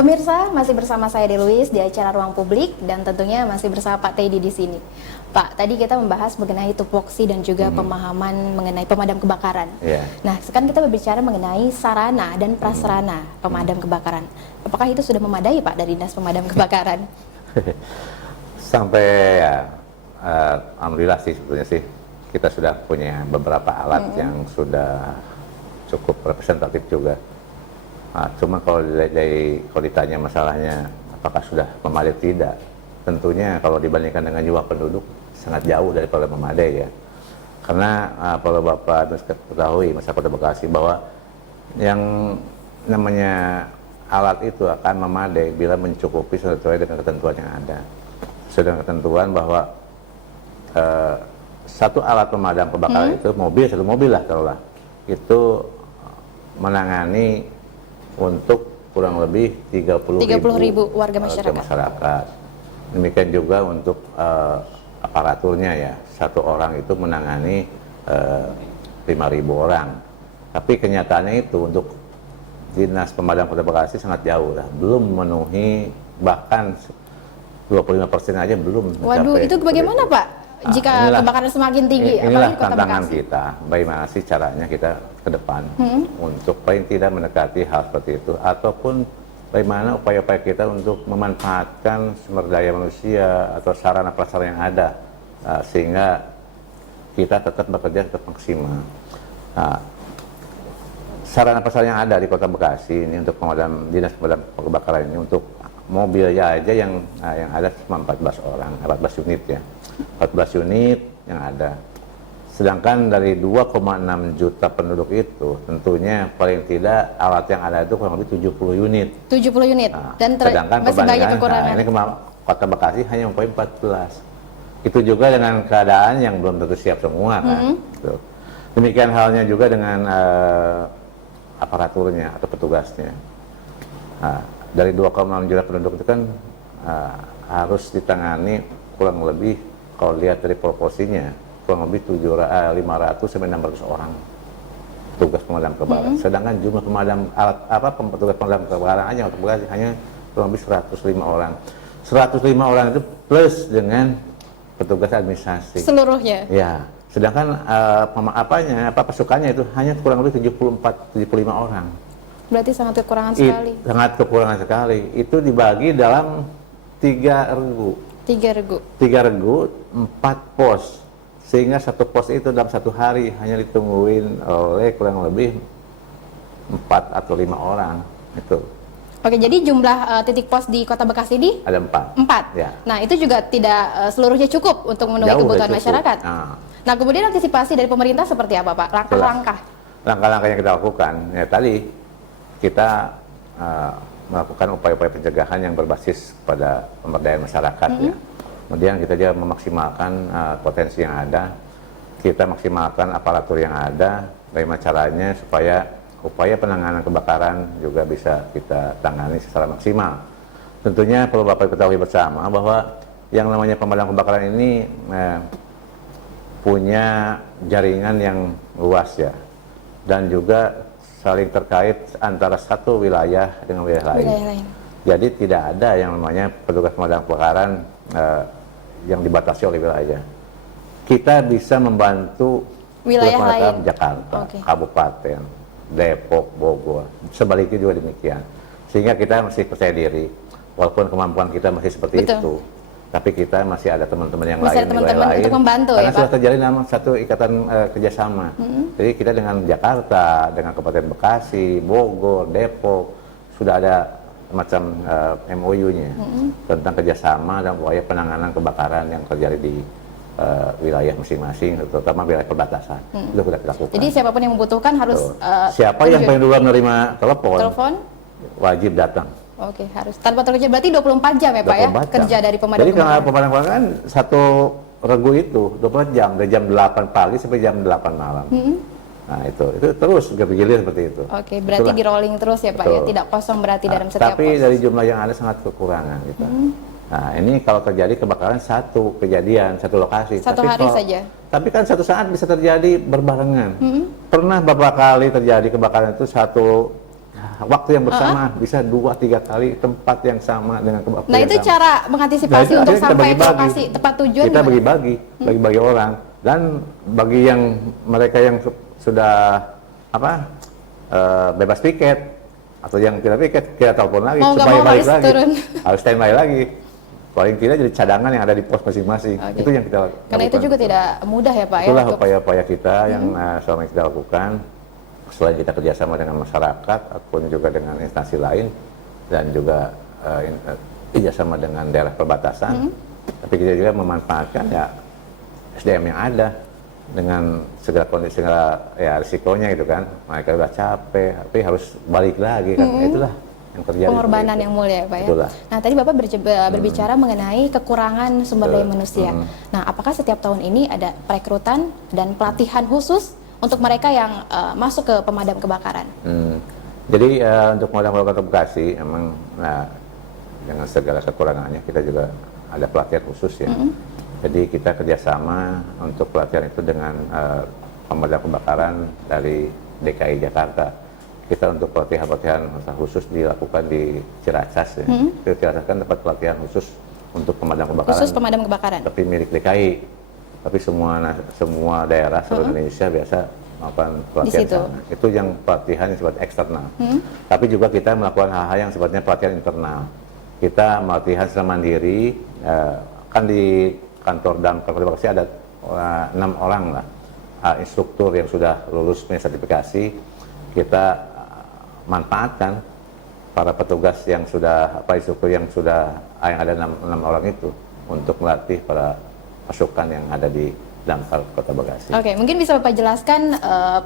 Pemirsa, masih bersama saya Deluis di acara Ruang Publik dan tentunya masih bersama Pak Teddy di sini. Pak, tadi kita membahas mengenai tupoksi dan juga pemahaman mengenai pemadam kebakaran. Yeah. Nah, sekarang kita berbicara mengenai sarana dan prasarana pemadam kebakaran. Apakah itu sudah memadai, Pak, dari Dinas Pemadam Kebakaran? Sampai ya, alhamdulillah sih sebetulnya sih kita sudah punya beberapa alat yang sudah cukup representatif juga. Nah, cuma kalau ditanya masalahnya apakah sudah memadai tidak, tentunya kalau dibandingkan dengan jumlah penduduk sangat jauh daripada memadai ya. Karena kalau Bapak ketahui masyarakat Kota Bekasi bahwa yang namanya alat itu akan memadai bila mencukupi sesuai dengan ketentuan yang ada. Sesuai dengan ketentuan bahwa satu alat pemadam kebakaran itu satu mobil lah taruhlah itu menangani untuk kurang lebih 30.000 warga masyarakat. Demikian juga untuk aparaturnya ya, satu orang itu menangani 5.000 orang. Tapi kenyataannya itu untuk Dinas Pemadam Kota Bekasi sangat jauh lah, belum memenuhi, bahkan 25% aja belum. Waduh, itu bagaimana Pak? Jika kebakaran semakin tinggi, inilah apalagi Kota tantangan Bekasi. kita. Bagaimana sih caranya kita ke depan untuk paling tidak mendekati hal seperti itu, ataupun bagaimana upaya-upaya kita untuk memanfaatkan sumber daya manusia atau sarana prasarana yang ada sehingga kita tetap bekerja tetap maksimal. Sarana prasarana yang ada di Kota Bekasi ini untuk Dinas Pemadam Kebakaran ini untuk mobilnya aja yang ada cuma 14 orang, 14 unit ya. 14 unit yang ada. Sedangkan dari 2,6 juta penduduk itu tentunya paling tidak alat yang ada itu kurang lebih 70 unit. 70 unit. Nah, Dan sedangkan masih banyak kekurangan. Ini Kota Bekasi hanya mempunyai 14. Itu juga dengan keadaan yang belum tentu siap semua kan. Gitu. Demikian halnya juga dengan aparaturnya atau petugasnya. Dari 2,6 juta penduduk itu kan harus ditangani kurang lebih, kalau lihat dari proporsinya, kurang lebih 500 sampai 600 orang petugas pemadam kebakaran. Sedangkan jumlah petugas pemadam kebakaran hanya kurang lebih 105 orang. 105 orang itu plus dengan petugas administrasi. Seluruhnya. Ya. Sedangkan pasukannya itu hanya kurang lebih 75 orang. Berarti sangat kekurangan sekali. Sangat kekurangan sekali. Itu dibagi dalam 3 regu. 3 regu, 4 pos. Sehingga satu pos itu dalam satu hari hanya ditungguin oleh kurang lebih 4 atau 5 orang. Itu. Oke, jadi jumlah titik pos di Kota Bekasi ini ada 4. 4. Ya. Nah, itu juga tidak seluruhnya cukup untuk memenuhi kebutuhan masyarakat. Nah, kemudian antisipasi dari pemerintah seperti apa, Pak? Langkah-langkah. Langkah-langkah yang kita lakukan, ya tadi kita melakukan upaya-upaya pencegahan yang berbasis pada pemberdayaan masyarakat ya. Kemudian kita juga memaksimalkan potensi yang ada, kita maksimalkan aparatur yang ada, bagaimana caranya supaya upaya penanganan kebakaran juga bisa kita tangani secara maksimal. Tentunya perlu Bapak ketahui bersama bahwa yang namanya pemadam kebakaran ini punya jaringan yang luas ya, dan juga saling terkait antara satu wilayah dengan wilayah lain. Jadi tidak ada yang namanya petugas pemadam kebakaran yang dibatasi oleh wilayah. Kita bisa membantu wilayah lain, Jakarta, Kabupaten, Depok, Bogor, sebaliknya juga demikian. Sehingga kita masih percaya diri, walaupun kemampuan kita masih seperti itu, tapi kita masih ada teman-teman yang lain, untuk membantu karena ya, sudah Pak? terjalin dalam satu ikatan kerjasama. Jadi kita dengan Jakarta, dengan Kabupaten Bekasi, Bogor, Depok, sudah ada macam MOU-nya tentang kerjasama dan upaya penanganan kebakaran yang terjadi di wilayah masing-masing, terutama wilayah perbatasan. Itu sudah kita lakukan. Jadi siapapun yang membutuhkan harus siapa yang paling duluan menerima telepon wajib datang. Oke, harus tanpa terkerja, berarti 24 jam ya Pak ya kerja dari pemadam kebakaran. Jadi kalau kebakaran. pemadam kebakaran satu regu itu 24 jam dari jam 8 pagi sampai jam 8 malam. Nah itu terus bergilir seperti itu. Oke, berarti di rolling terus ya Pak ya, tidak kosong berarti dalam setiap tapi pos. dari jumlah yang ada sangat kekurangan gitu. Nah ini kalau terjadi kebakaran satu kejadian, satu lokasi. Satu hari saja. Tapi kan satu saat bisa terjadi berbarengan. Pernah beberapa kali terjadi kebakaran itu satu waktu yang bersama, bisa 2-3 kali tempat yang sama dengan waktu Nah yang itu sama. cara mengantisipasi itu untuk akhirnya kita sampai ke bagi-bagi. lokasi tepat tujuan Kita gimana? bagi-bagi orang, dan bagi yang mereka yang sudah bebas tiket atau yang tidak tiket, kita telepon lagi Mau nggak supaya mau balik harus lagi, turun. harus standby lagi. Paling tidak jadi cadangan yang ada di pos masing-masing. Oke. Itu yang kita Karena itu lakukan. juga tidak mudah ya Pak Itulah ya untuk upaya-upaya kita yang selama ini kita lakukan. Selain kita kerjasama dengan masyarakat ataupun juga dengan instansi lain, dan juga kerjasama dengan daerah perbatasan, tapi kita juga memanfaatkan ya SDM yang ada dengan segala kondisi, segala ya risikonya gitu kan. Mereka udah capek, tapi harus balik lagi kan. Itulah yang terjadi. pengorbanan seperti yang itu. mulia ya Pak ya. Itulah. Nah tadi Bapak berbicara mengenai kekurangan sumber daya manusia. Nah apakah setiap tahun ini ada perekrutan dan pelatihan khusus untuk mereka yang masuk ke pemadam kebakaran? Jadi untuk pemadam kebakaran Bekasi emang dengan segala kekurangannya kita juga ada pelatihan khusus ya. Jadi kita kerjasama untuk pelatihan itu dengan pemadam kebakaran dari DKI Jakarta. Kita untuk pelatihan khusus dilakukan di Ciracas ya. Di Ciracas kan tempat pelatihan khusus untuk pemadam kebakaran. Khusus pemadam kebakaran? Tapi milik DKI. Tapi semua daerah seluruh Indonesia biasa melakukan pelatihan situ. sana. Itu yang pelatihan yang sifatnya eksternal. Tapi juga kita melakukan hal-hal yang sifatnya pelatihan internal. Kita pelatihan secara mandiri, kan di kantor damkar Kota Bekasi ada 6 orang lah instruktur yang sudah lulus punya sertifikasi. Kita manfaatkan para petugas yang sudah instruktur yang ada 6 orang itu untuk melatih para pasukan yang ada di damkar Kota Bekasi. Oke, mungkin bisa Bapak jelaskan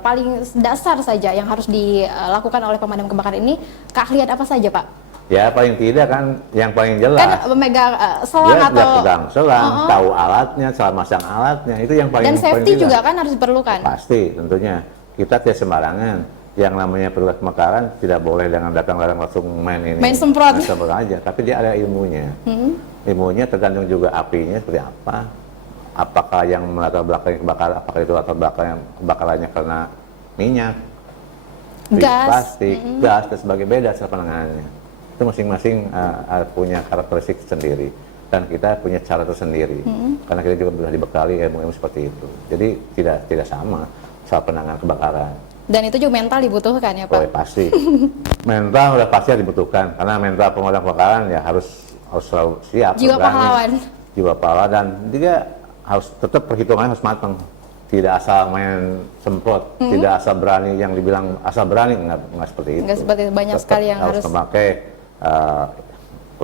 paling dasar saja yang harus dilakukan oleh pemadam kebakaran ini, keahlian apa saja Pak? Ya paling tidak kan yang paling jelas. Kan memegang selang Dia atau pegang selang, tahu alatnya, cara masang alatnya, itu yang paling dan safety paling juga jelas. kan harus diperlukan. Pasti tentunya. Kita tidak sembarangan. Yang namanya petugas kebakaran tidak boleh dengan datang langsung main semprot. Main semprot aja, tapi dia ada ilmunya. Ilmunya tergantung juga apinya seperti apa. Apakah yang melatar belakangi kebakaran, apakah itu latar belakang kebakarannya karena minyak, Gas. plastik, gas dan sebagainya, beda cara penanganannya. Itu masing-masing punya karakteristik sendiri, dan kita punya cara tersendiri. Karena kita juga sudah dibekali ilmu-ilmu seperti itu. Jadi tidak sama soal penanganan kebakaran. Dan itu juga mental dibutuhkan ya Pak? Oh, ya, pasti. Mental udah pasti dibutuhkan, karena mental pemadam kebakaran ya harus selalu siap. Jiwa berani. pahlawan. Jiwa pahlawan, dan juga harus tetap perhitungannya harus matang. Tidak asal main semprot, tidak asal berani, yang dibilang asal berani, enggak seperti itu. Enggak seperti itu, banyak Tetap sekali yang harus memakai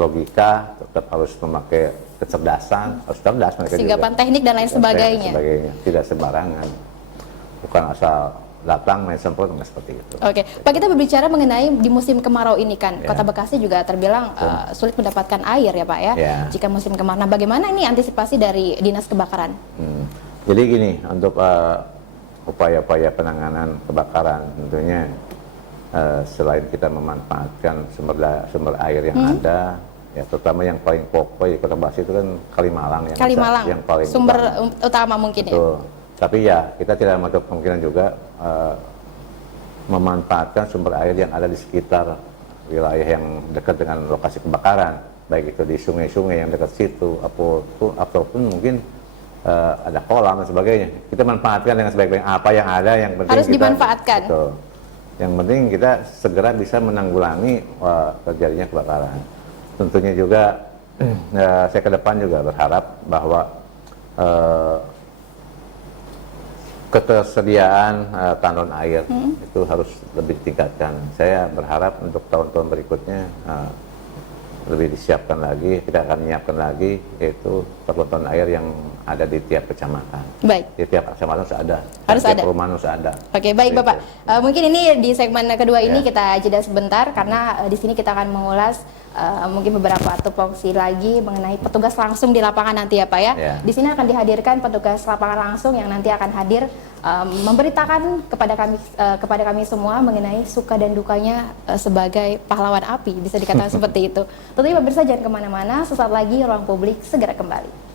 logika, tetap harus memakai kecerdasan, harus cerdas mereka Sigapan juga. teknik dan lain sebagainya. Tidak sembarangan. Bukan asal datang main semprot, enggak seperti itu. Oke, Pak, kita berbicara mengenai di musim kemarau ini kan, Ya. Kota Bekasi juga terbilang sulit mendapatkan air ya Pak ya, Ya. jika musim kemarau. Nah bagaimana ini antisipasi dari Dinas Kebakaran? Jadi gini, untuk upaya-upaya penanganan kebakaran, tentunya selain kita memanfaatkan sumber air yang ada, ya terutama yang paling pokok di Kota Bekasi itu kan Kalimalang yang paling sumber utama mungkin ya. Betul. Tapi ya kita tidak menutup kemungkinan juga memanfaatkan sumber air yang ada di sekitar wilayah yang dekat dengan lokasi kebakaran, baik itu di sungai-sungai yang dekat situ ataupun mungkin ada kolam dan sebagainya. Kita manfaatkan dengan sebaik-baiknya apa yang ada, yang penting Harus dimanfaatkan. Betul. Yang penting kita segera bisa menanggulangi terjadinya kebakaran. Tentunya juga saya ke depan juga berharap bahwa ketersediaan tandon air itu harus lebih ditingkatkan. Saya berharap untuk tahun-tahun berikutnya lebih disiapkan lagi, kita akan menyiapkan lagi, yaitu tandon air yang ada di tiap kecamatan. Baik. Di tiap kecamatan harus ada. Harus tiap ada. perumahan harus ada. Oke, baik Gitu. Bapak. Mungkin ini di segmen kedua ini Ya. kita jeda sebentar karena di sini kita akan mengulas mungkin beberapa tupoksi lagi mengenai petugas langsung di lapangan nanti ya Pak ya. Ya. Di sini akan dihadirkan petugas lapangan langsung yang nanti akan hadir memberitakan kepada kami semua mengenai suka dan dukanya sebagai pahlawan api, bisa dikatakan seperti itu. Tentunya pemirsa jangan kemana-mana, sesaat lagi Ruang Publik segera kembali.